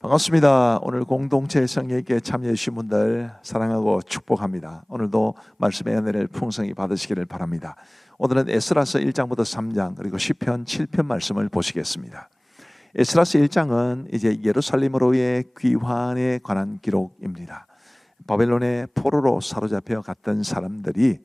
반갑습니다. 오늘 공동체 성령께 참여해 주신 분들 사랑하고 축복합니다. 오늘도 말씀의 은혜를 풍성히 받으시기를 바랍니다. 오늘은 에스라서 1장부터 3장 그리고 시편 7편 말씀을 보시겠습니다. 에스라서 1장은 이제 예루살렘으로의 귀환에 관한 기록입니다. 바벨론의 포로로 사로잡혀 갔던 사람들이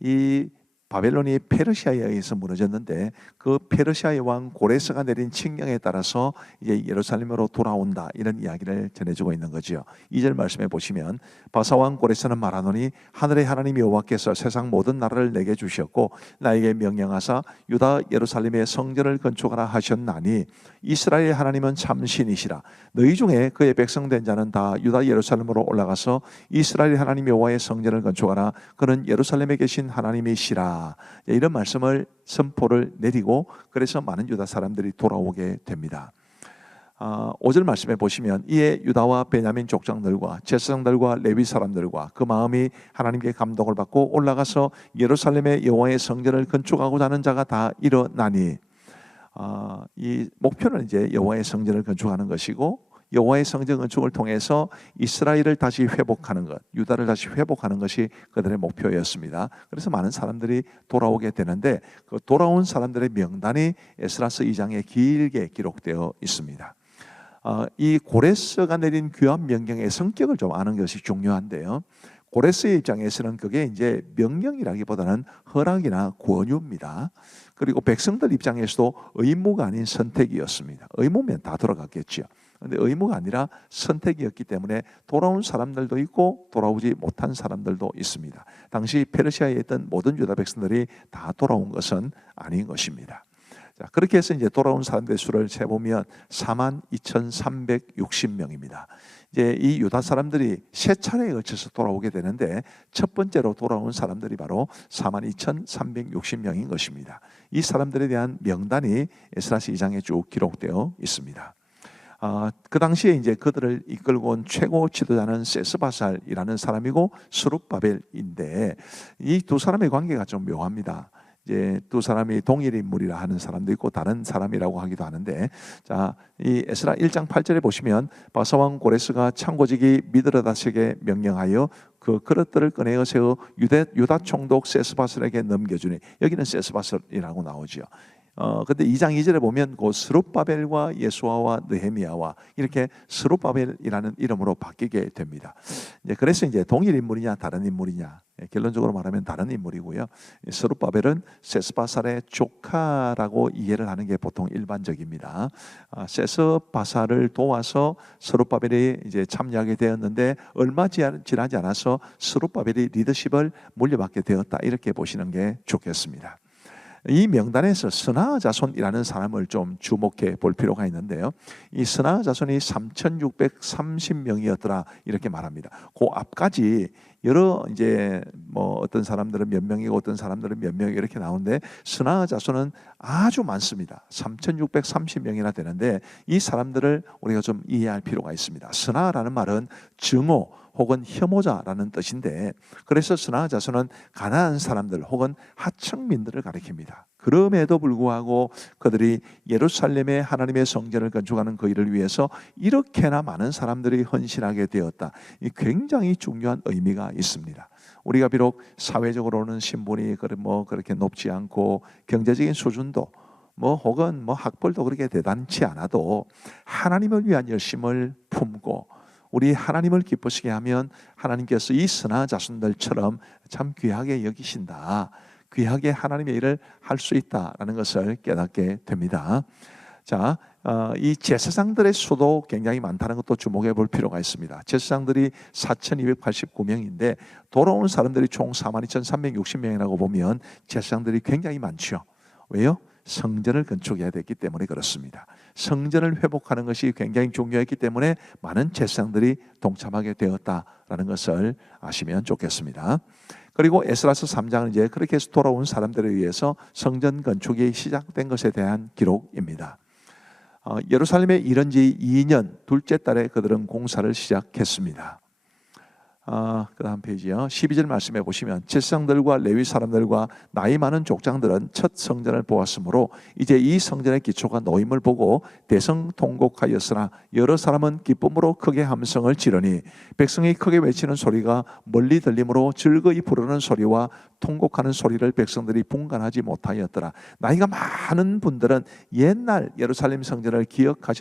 이 바벨론이 페르시아에 의해서 무너졌는데 그 페르시아의 왕 고레스가 내린 칙령에 따라서 이제 예루살렘으로 돌아온다, 이런 이야기를 전해주고 있는 거죠. 2절 말씀에 보시면 바사왕 고레스는 말하노니 하늘의 하나님 여호와께서 세상 모든 나라를 내게 주셨고 나에게 명령하사 유다 예루살렘의 성전을 건축하라 하셨나니 이스라엘의 하나님은 참 신이시라. 너희 중에 그의 백성된 자는 다 유다 예루살렘으로 올라가서 이스라엘의 하나님 여호와의 성전을 건축하라. 그는 예루살렘에 계신 하나님이시라. 이런 말씀을 선포를 내리고 그래서 많은 유다 사람들이 돌아오게 됩니다. 5절 말씀에 보시면 이에 유다와 베냐민 족장들과 제사장들과 레위 사람들과 그 마음이 하나님께 감동을 받고 올라가서 예루살렘의 여호와의 성전을 건축하고자 하는 자가 다 일어나니, 이 목표는 이제 여호와의 성전을 건축하는 것이고 여호와의 성전 건축을 통해서 이스라엘을 다시 회복하는 것, 유다를 다시 회복하는 것이 그들의 목표였습니다. 그래서 많은 사람들이 돌아오게 되는데 그 돌아온 사람들의 명단이 에스라서 2장에 길게 기록되어 있습니다. 이 고레스가 내린 귀환 명령의 성격을 좀 아는 것이 중요한데요. 고레스의 입장에서는 그게 이제 명령이라기보다는 허락이나 권유입니다. 그리고 백성들 입장에서도 의무가 아닌 선택이었습니다. 의무면 다 돌아갔겠죠. 그런데 의무가 아니라 선택이었기 때문에 돌아온 사람들도 있고 돌아오지 못한 사람들도 있습니다. 당시 페르시아에 있던 모든 유다 백성들이 다 돌아온 것은 아닌 것입니다. 자, 그렇게 해서 이제 돌아온 사람들의 수를 세보면 42,360명입니다. 이제 이 유다 사람들이 세 차례에 걸쳐서 돌아오게 되는데 첫 번째로 돌아온 사람들이 바로 42,360명인 것입니다. 이 사람들에 대한 명단이 에스라서 2장에 쭉 기록되어 있습니다. 그 당시에 이제 그들을 이끌고 온 최고 지도자는 세스바살이라는 사람이고 스룹바벨인데 이 두 사람의 관계가 좀 묘합니다. 이제 두 사람이 동일 인물이라 하는 사람도 있고 다른 사람이라고 하기도 하는데, 자, 이 에스라 1장 8절에 보시면 바사왕 고레스가 창고지기 미드라다스에게 명령하여 그 그릇들을 꺼내어 세워 유다 총독 세스바살에게 넘겨주니, 여기는 세스바살이라고 나오죠. 근데 2장 2절에 보면 그 스룹바벨과 예수아와 느헤미야와 이렇게 스룹바벨이라는 이름으로 바뀌게 됩니다. 그래서 이제 동일 인물이냐 다른 인물이냐, 결론적으로 말하면 다른 인물이고요. 스룹바벨은 세스바살의 조카라고 이해를 하는 게 보통 일반적입니다. 세스바살을 도와서 스룹바벨이 이제 참여하게 되었는데 얼마 지나지 않아서 스룹바벨이 리더십을 물려받게 되었다, 이렇게 보시는 게 좋겠습니다. 이 명단에서 스나아 자손이라는 사람을 좀 주목해 볼 필요가 있는데요. 이 스나아 자손이 3,630명이었더라, 이렇게 말합니다. 그 앞까지 여러 이제 뭐 어떤 사람들은 몇 명이고 어떤 사람들은 몇 명이 이렇게 나오는데 스나아 자손은 아주 많습니다. 3,630명이나 되는데 이 사람들을 우리가 좀 이해할 필요가 있습니다. 스나아라는 말은 증오 혹은 혐오자라는 뜻인데, 그래서 스나아 자손은 가난한 사람들 혹은 하층민들을 가리킵니다. 그럼에도 불구하고 그들이 예루살렘의 하나님의 성전을 건축하는 그 일을 위해서 이렇게나 많은 사람들이 헌신하게 되었다. 이 굉장히 중요한 의미가 있습니다. 우리가 비록 사회적으로는 신분이 그렇게 높지 않고 경제적인 수준도 혹은 학벌도 그렇게 대단치 않아도 하나님을 위한 열심을 품고 우리 하나님을 기쁘시게 하면 하나님께서 이 스나아 자손들처럼 참 귀하게 여기신다, 귀하게 하나님의 일을 할 수 있다라는 것을 깨닫게 됩니다. 자, 이 제사장들의 수도 굉장히 많다는 것도 주목해 볼 필요가 있습니다. 제사장들이 4,289명인데 돌아온 사람들이 총 42,360명이라고 보면 제사장들이 굉장히 많죠. 왜요? 성전을 건축해야 됐기 때문에 그렇습니다. 성전을 회복하는 것이 굉장히 중요했기 때문에 많은 제사장들이 동참하게 되었다라는 것을 아시면 좋겠습니다. 그리고 에스라서 3장은 이제 그렇게 해서 돌아온 사람들에 의해서 성전 건축이 시작된 것에 대한 기록입니다. 예루살렘에 이른 지 2년 둘째 달에 그들은 공사를 시작했습니다. 그 다음 페이지요. 12절 말씀해 보시면 제사장들과 레위 사람들과 나이 많은 족장들은 첫 성전을 보았으므로 이제 이 성전의 기초가 놓임을 보고 대성통곡하였으나 여러 사람은 기쁨으로 크게 함성을 지르니 백성이 크게 외치는 소리가 멀리 들리므로 즐거이 부르는 소리와 통곡하는 소리를 백성들이 분간하지 못하였더라. 나이가 많은 분들은 옛날 예루살렘 성전을 기억할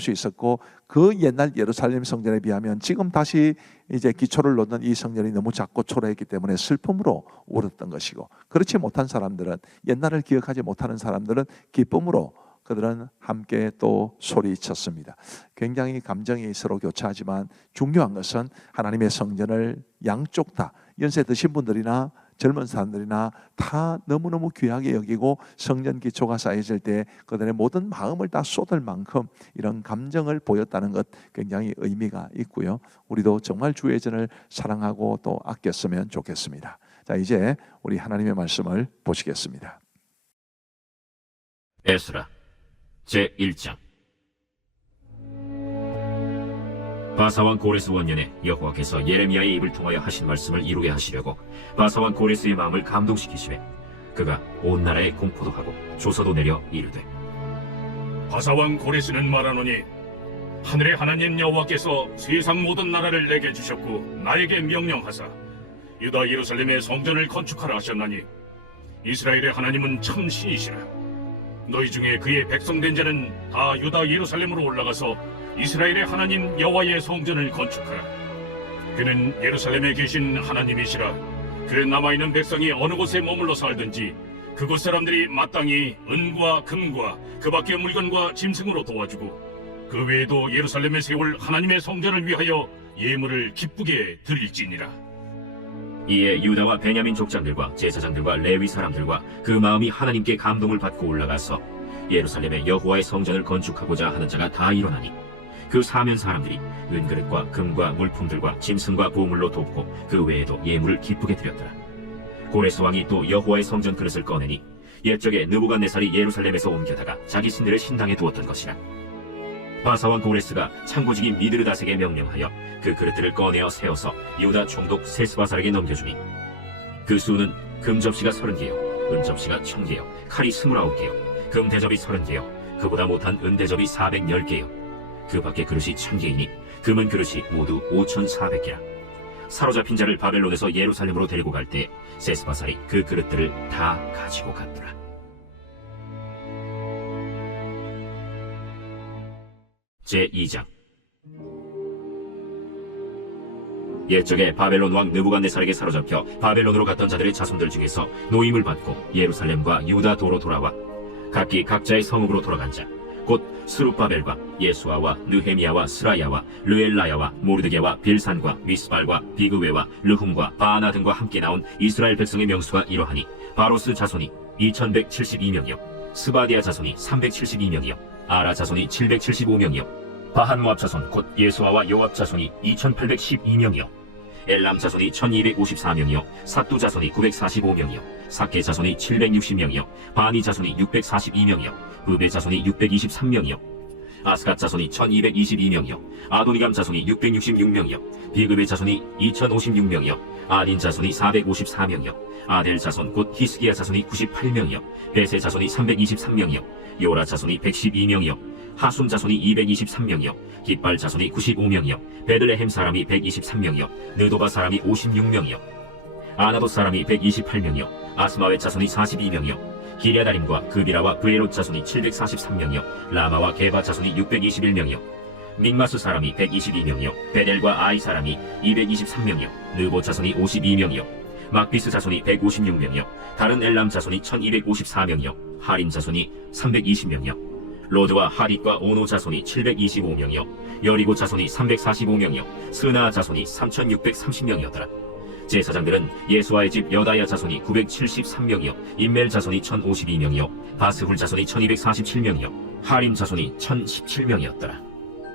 수 있었고, 그 옛날 예루살렘 성전에 비하면 지금 다시 이제 기초를 놓는 이 성전이 너무 작고 초라했기 때문에 슬픔으로 울었던 것이고, 그렇지 못한 사람들은, 옛날을 기억하지 못하는 사람들은 기쁨으로 그들은 함께 또 소리쳤습니다. 굉장히 감정이 서로 교차하지만 중요한 것은 하나님의 성전을 양쪽 다, 연세 드신 분들이나 젊은 사람들이나 다 너무너무 귀하게 여기고 성전 기초가 쌓여질 때 그들의 모든 마음을 다 쏟을 만큼 이런 감정을 보였다는 것, 굉장히 의미가 있고요. 우리도 정말 주의 전을 사랑하고 또 아꼈으면 좋겠습니다. 자, 이제 우리 하나님의 말씀을 보시겠습니다. 에스라 제1장. 바사왕 고레스 원년에 여호와께서 예레미야의 입을 통하여 하신 말씀을 이루게 하시려고 바사왕 고레스의 마음을 감동시키시매 그가 온 나라에 공포도 하고 조서도 내려 이르되, 바사왕 고레스는 말하노니 하늘의 하나님 여호와께서 세상 모든 나라를 내게 주셨고 나에게 명령하사 유다 예루살렘의 성전을 건축하라 하셨나니 이스라엘의 하나님은 참 신이시라. 너희 중에 그의 백성된 자는 다 유다 예루살렘으로 올라가서 이스라엘의 하나님 여호와의 성전을 건축하라. 그는 예루살렘에 계신 하나님이시라. 그 남아있는 백성이 어느 곳에 머물러 살든지 그곳 사람들이 마땅히 은과 금과 그 밖의 물건과 짐승으로 도와주고 그 외에도 예루살렘에 세울 하나님의 성전을 위하여 예물을 기쁘게 드릴지니라. 이에 유다와 베냐민 족장들과 제사장들과 레위 사람들과 그 마음이 하나님께 감동을 받고 올라가서 예루살렘에 여호와의 성전을 건축하고자 하는 자가 다 일어나니 그 사면 사람들이 은그릇과 금과 물품들과 짐승과 보물로 돕고 그 외에도 예물을 기쁘게 드렸더라. 고레스 왕이 또 여호와의 성전 그릇을 꺼내니 옛적에 느부갓네살이 예루살렘에서 옮겨다가 자기 신들의 신당에 두었던 것이라. 바사왕 고레스가 창고직인 미드르다색에 명령하여 그 그릇들을 꺼내어 세워서 유다 총독 세스바살에게 넘겨주니 그 수는 금 접시가 30개요, 은 접시가 1000개요, 칼이 29개요, 금 대접이 30개요, 그보다 못한 은 대접이 410개요. 그 밖에 그릇이 1000개이니 금은 그릇이 모두 5400개라. 사로잡힌 자를 바벨론에서 예루살렘으로 데리고 갈 때 세스바살이 그 그릇들을 다 가지고 갔더라. 제2장. 옛적에 바벨론 왕 느부갓네살에게 사로잡혀 바벨론으로 갔던 자들의 자손들 중에서 노임을 받고 예루살렘과 유다 도로 돌아와 각기 각자의 성읍으로 돌아간 자, 곧 스룹바벨과 예수아와 느헤미야와 스라야와 르엘라야와 모르드게와 빌산과 미스발과 비그웨와 르훔과 바나 등과 함께 나온 이스라엘 백성의 명수가 이러하니 바로스 자손이 2172명이요, 스바디아 자손이 372명이요, 아라 자손이 775명이요, 바한모압 자손 곧 예수아와 요압 자손이 2812명이요, 엘람 자손이 1254명이요, 삿두 자손이 945명이요, 사케 자손이 760명이요, 바니 자손이 642명이요, 브베 자손이 623명이요, 아스갓 자손이 1222명이요, 아도니감 자손이 666명이요, 비그베 자손이 2056명이요, 아딘 자손이 454명이요, 아델 자손 곧 히스기야 자손이 98명이요, 베세 자손이 323명이요, 요라 자손이 112명이요, 하숨 자손이 223명이요, 깃발 자손이 95명이요, 베들레헴 사람이 123명이요, 느도바 사람이 56명이요, 아나도 사람이 128명이요, 아스마웨 자손이 42명이요, 기랴다림과 그비라와 브에롯 자손이 743명이요, 라마와 게바 자손이 621명이요, 믹마스 사람이 122명이요, 베델과 아이 사람이 223명이요, 느보 자손이 52명이요, 막비스 자손이 156명이요, 다른 엘람 자손이 1254명이요, 하림 자손이 320명이요, 로드와 하릿과 오노 자손이 725명이요, 여리고 자손이 345명이요, 스나 자손이 3630명이었더라. 제사장들은 예수아의 집 여다야 자손이 973명이요, 임멜 자손이 1052명이요, 바스훌 자손이 1247명이요, 하림 자손이 1017명이었더라.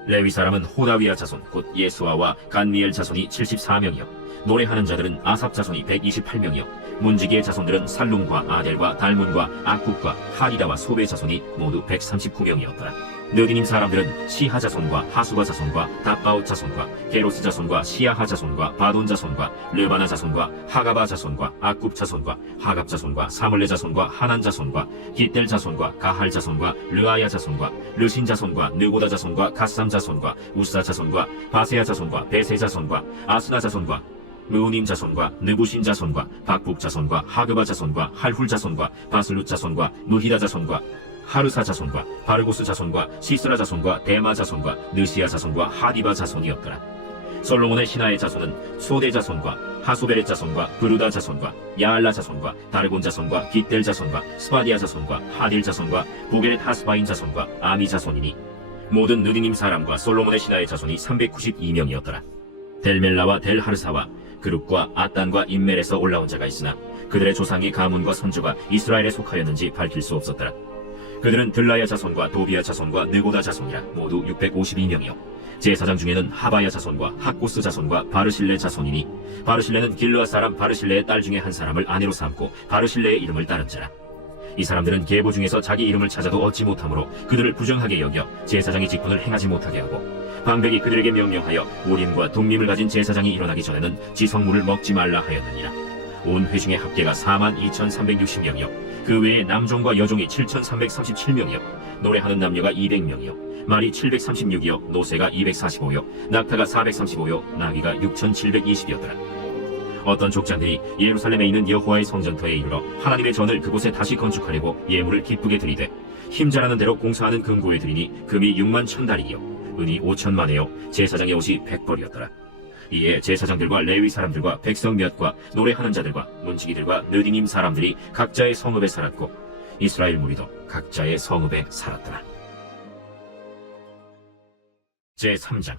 레위 사람은 호다위아 자손 곧 예수아와 간미엘 자손이 74명이요, 노래하는 자들은 아삽 자손이 128명이요, 문지기의 자손들은 살룸과 아델과 달문과 아쿡과 하리다와 소베 자손이 모두 139명이었더라. 느디님 사람들은 시하 자손과 하수바 자손과 다바웃 자손과 게로스 자손과 시야하 자손과 바돈 자손과 르바나 자손과 하가바 자손과 아굽 자손과 하갑 자손과 사물레 자손과 하난 자손과 기델 자손과 가할 자손과 르아야 자손과 르신 자손과 느고다 자손과 가삼 자손과 우사 자손과 바세야 자손과 베세 자손과 아스나 자손과 르우님 자손과 느부신 자손과 박북 자손과 하그바 자손과 할훌 자손과 바슬룻 자손과 무히다 자손과 하르사 자손과 바르고스 자손과 시스라 자손과 데마 자손과 느시아 자손과 하디바 자손이었더라. 솔로몬의 신하의 자손은 소대 자손과 하소베렛 자손과 브루다 자손과 야알라 자손과 다르곤 자손과 깃델 자손과 스바디아 자손과 하딜 자손과 보게렛 하스바인 자손과 아미 자손이니 모든 느디님 사람과 솔로몬의 신하의 자손이 392명이었더라. 델멜라와 델하르사와 그룹과 아단과 인멜에서 올라온 자가 있으나 그들의 조상이 가문과 선조가 이스라엘에 속하였는지 밝힐 수 없었더라. 그들은 들라야 자손과 도비야 자손과 느고다 자손이라 모두 652명이요 제사장 중에는 하바야 자손과 학고스 자손과 바르실레 자손이니 바르실레는 길르앗 사람 바르실레의 딸 중에 한 사람을 아내로 삼고 바르실레의 이름을 따른 자라. 이 사람들은 계보 중에서 자기 이름을 찾아도 얻지 못하므로 그들을 부정하게 여겨 제사장의 직분을 행하지 못하게 하고 방백이 그들에게 명령하여 우림과 둠밈을 가진 제사장이 일어나기 전에는 지성물을 먹지 말라 하였느니라. 온 회중의 합계가 42,360명이요 그 외에 남종과 여종이 7,337명이요 노래하는 남녀가 200명이요 말이 736이요 노새가 245요 낙타가 435요 나귀가 6,720이었더라. 어떤 족장들이 예루살렘에 있는 여호와의 성전터에 이르러 하나님의 전을 그곳에 다시 건축하려고 예물을 기쁘게 드리되 힘자라는 대로 공사하는 금고에 드리니 금이 6만 1,000달이요 은이 5,000만에요 제사장의 옷이 100벌이었더라. 이에 제사장들과 레위 사람들과 백성 몇과 노래하는 자들과 문지기들과 느디님 사람들이 각자의 성읍에 살았고 이스라엘 무리도 각자의 성읍에 살았더라. 제3장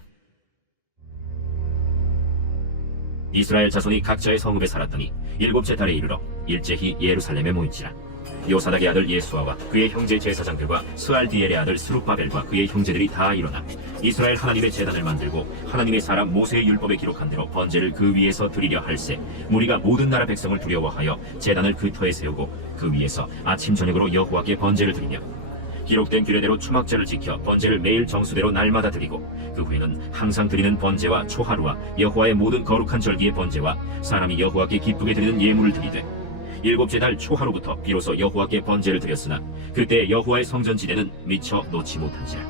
이스라엘 자손이 각자의 성읍에 살았더니 7째 달에 이르러 일제히 예루살렘에 모인지라. 요사닥의 아들 예수아와 그의 형제 제사장들과 스알디엘의 아들 스룹바벨과 그의 형제들이 다 일어나 이스라엘 하나님의 제단을 만들고 하나님의 사람 모세의 율법에 기록한 대로 번제를 그 위에서 드리려 할세 무리가 모든 나라 백성을 두려워하여 제단을 그 터에 세우고 그 위에서 아침 저녁으로 여호와께 번제를 드리며 기록된 규례대로 추막제를 지켜 번제를 매일 정수대로 날마다 드리고 그 후에는 항상 드리는 번제와 초하루와 여호와의 모든 거룩한 절기의 번제와 사람이 여호와께 기쁘게 드리는 예물을 드리되 7째 달 초하루부터 비로소 여호와께 번제를 드렸으나 그때 여호와의 성전지대는 미처 놓지 못한지라.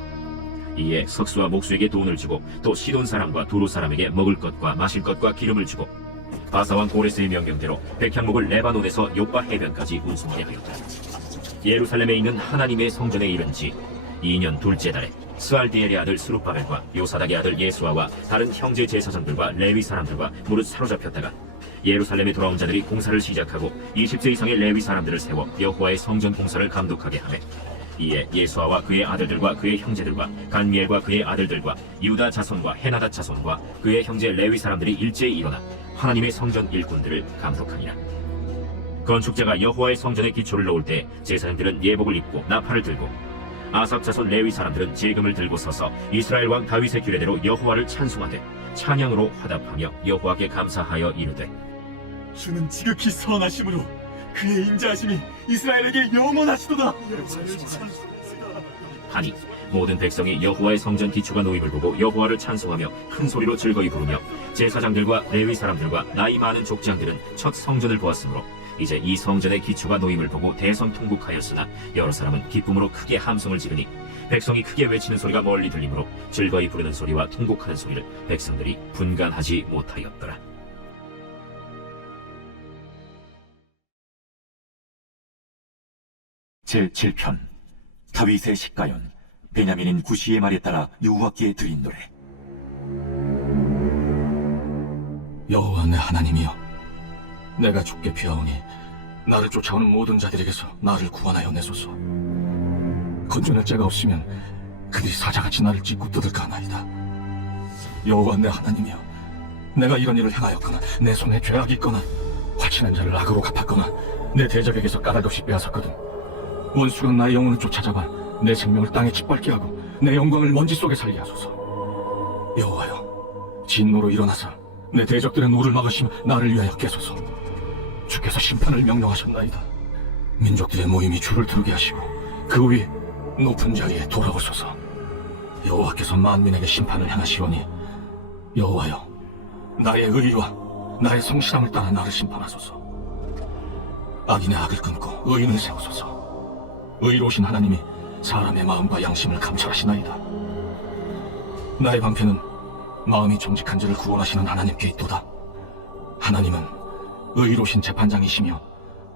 이에 석수와 목수에게 돈을 주고 또 시돈 사람과 두루 사람에게 먹을 것과 마실 것과 기름을 주고 바사왕 고레스의 명령대로 백향목을 레바논에서 요바 해변까지 운송하게 하였다. 예루살렘에 있는 하나님의 성전에 이른 지 2년 둘째 달에 스알디엘의 아들 스룹바벨과 요사닥의 아들 예수아와 다른 형제 제사장들과 레위 사람들과 무릇 사로잡혔다가 예루살렘에 돌아온 자들이 공사를 시작하고 20세 이상의 레위 사람들을 세워 여호와의 성전 공사를 감독하게 하매 이에 예수아와 그의 아들들과 그의 형제들과 간미엘과 그의 아들들과 유다 자손과 헤나다 자손과 그의 형제 레위 사람들이 일제히 일어나 하나님의 성전 일꾼들을 감독하니라. 건축자가 여호와의 성전에 기초를 놓을 때 제사장들은 예복을 입고 나팔을 들고 아삽 자손 레위 사람들은 제금을 들고 서서 이스라엘 왕 다윗의 규례대로 여호와를 찬송하되 찬양으로 화답하며 여호와께 감사하여 이르되 주는 지극히 선하심으로 그의 인자하심이 이스라엘에게 영원하시도다. 하니 모든 백성이 여호와의 성전 기초가 놓임을 보고 여호와를 찬송하며 큰 소리로 즐거이 부르며 제사장들과 레위 사람들과 나이 많은 족장들은 첫 성전을 보았으므로 이제 이 성전의 기초가 놓임을 보고 대성통곡하였으나 여러 사람은 기쁨으로 크게 함성을 지르니 백성이 크게 외치는 소리가 멀리 들리므로 즐거이 부르는 소리와 통곡하는 소리를 백성들이 분간하지 못하였더라. 제7편 다윗의 식가연 베냐민인 구시의 말에 따라 여호와께 드린 노래. 여호와 내 하나님이여, 내가 죽게 피하오니 나를 쫓아오는 모든 자들에게서 나를 구원하여 내소서. 건져낼 자가 없으면 그들이 사자같이 나를 찢고 뜯을까나이다. 여호와 내 하나님이여, 내가 이런 일을 행하였거나 내 손에 죄악이 있거나 화치는 자를 악으로 갚았거나 내 대적에게서 까닭없이 빼앗았거든 원수가 나의 영혼을 쫓아잡아 내 생명을 땅에 짓밟게 하고 내 영광을 먼지 속에 살게 하소서. 여호와여, 진노로 일어나사 내 대적들의 노를 막으시며 나를 위하여 깨소서. 주께서 심판을 명령하셨나이다. 민족들의 모임이 주를 두르게 하시고 그 위 높은 자리에 돌아오소서. 여호와께서 만민에게 심판을 행하시오니 여호와여, 나의 의와 나의 성실함을 따라 나를 심판하소서. 악인의 악을 끊고 의인을 세우소서. 의로우신 하나님이 사람의 마음과 양심을 감찰하시나이다. 나의 방패는 마음이 정직한 자를 구원하시는 하나님께 있도다. 하나님은 의로우신 재판장이시며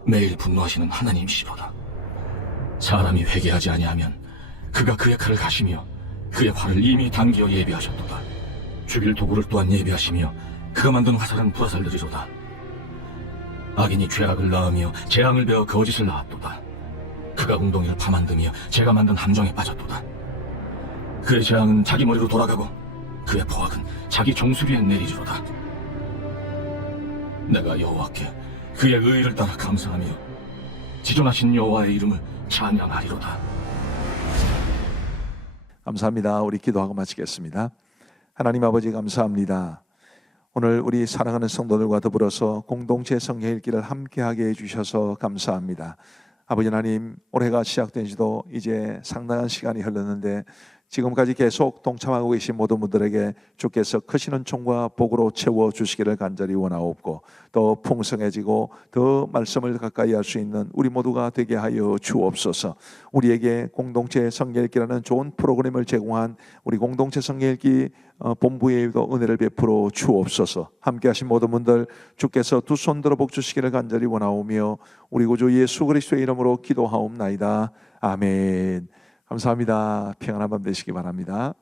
매일 분노하시는 하나님이시로다. 사람이 회개하지 아니하면 그가 그의 칼을 가시며 그의 활을 이미 당기어 예비하셨도다. 죽일 도구를 또한 예비하시며 그가 만든 화살은 불화살들이로다. 악인이 죄악을 낳으며 재앙을 베어 거짓을 낳았도다. 그가 웅덩이를 파만드며 제가 만든 함정에 빠졌도다. 그의 재앙은 자기 머리로 돌아가고 그의 포악은 자기 종수리에 내리리로다. 내가 여호와께 그의 의를 따라 감사하며 지존하신 여호와의 이름을 찬양하리로다. 감사합니다. 우리 기도하고 마치겠습니다. 하나님 아버지 감사합니다. 오늘 우리 사랑하는 성도들과 더불어서 공동체 성경 읽기를 함께하게 해주셔서 감사합니다. 아버지 하나님, 올해가 시작된 지도 이제 상당한 시간이 흘렀는데 지금까지 계속 동참하고 계신 모든 분들에게 주께서 크시는 총과 복으로 채워주시기를 간절히 원하옵고, 더 풍성해지고 더 말씀을 가까이 할 수 있는 우리 모두가 되게 하여 주옵소서. 우리에게 공동체 성경읽기라는 좋은 프로그램을 제공한 우리 공동체 성경읽기 본부에도 은혜를 베풀어 주옵소서. 함께 하신 모든 분들 주께서 두 손 들어 복 주시기를 간절히 원하오며 우리 구주 예수 그리스도의 이름으로 기도하옵나이다. 아멘. 감사합니다. 평안한 밤 되시기 바랍니다.